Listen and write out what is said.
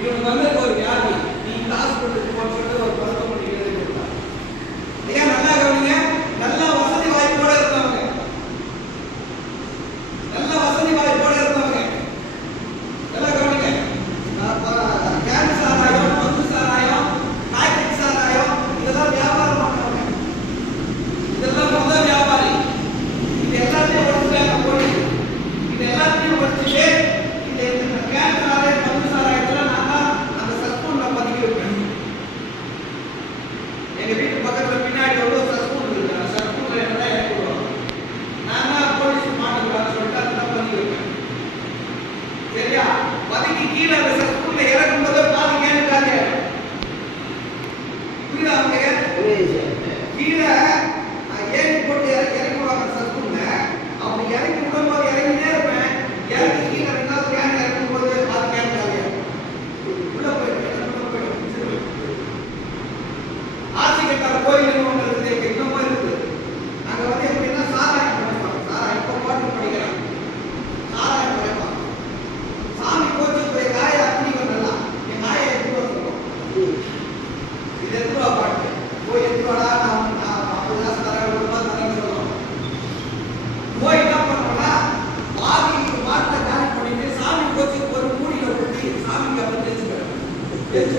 இவனுக்கு வந்து ஒரு வியாதி, நீ இந்த ஹாஸ்பிட்டலுக்கு போன்னு சொல்லிட்டு ஒரு மருத்துவமனை எழுதி கொடுத்தாங்க. ஐயா நல்லா கவனிங்க, நல்ல வசதி வாய்ப்போட இருந்தவங்க, நல்ல வசதி வாய்ப்போட இருந்தவங்க, நல்லா கவனிங்க. கேன் சாராயம், மது சாராயம், பாக்கெட் சாராயம் இதெல்லாம் வியாபாரம் பண்ணவங்க, இதெல்லாம் முதல் வியாபாரி. இது எல்லாத்தையும் ஒழிச்சுட்டாங்க போய், இது எல்லாத்தையும் ஒழிச்சுட்டு இந்த கேன் சாராயம், மது சாராயத்துல நான் தான் அந்த சஸ்பூன்ல பதுக்கி வைப்பேன். எங்க வீட்டு பக்கத்துல பின்னாடி ஒரு சஸ்பூன் இருக்கு, அந்த சஸ்பூன்ல என்னதான் இறக்கி விடுவாங்க. நான் தான் போலீஸ் மாட்டுக்கூடாதுன்னு சொல்லிட்டு அதுதான் பதுக்கி வைப்பேன். சரியா? பதுக்கி கீழே அந்த சஸ்பூன்ல இறக்கும் போது பாதி கேனுக்காங்க புரியுதா? அவங்க கீழே ஏறி போட்டு இறக்கி விடுவாங்க சஸ்பூன்ல. அப்படி இறக்கி விடும்போது இறங்கிட்டே இருப்பேன். இறங்கி கீழே ரெண்டாவது கேன் இறக்கும் போது பாதி கேனுக்காங்க உள்ள போயிடும். ஆசிரியக்கார கோயில் ஒன்று இருக்குது, இன்னமும் இருக்குது. அங்க வந்து எப்படின்னா சாராயம் படைப்பாங்க. சாராயம் இப்போ பாட்டு படிக்கிறாங்க, சாராயம் படைப்பாங்க. சாமி கோச்சு போய் காய அப்படி வரலாம், என் காயை எடுத்து வந்துடும். இது எத்தனை ரூபா பாட்டு போய் எடுத்துவாடா, நான் 50 காசு தரேன், 1 ரூபா தரேன்னு சொல்லுவோம். போய் என்ன பண்ணுறோம்னா பாதி மாட்டை காலி பண்ணிட்டு சாமி கோச்சுக்கு ஒரு மூடியில் ஊற்றி சாமிக்கு அப்படி தெரிஞ்சுக்கிறேன், தெரிஞ்சு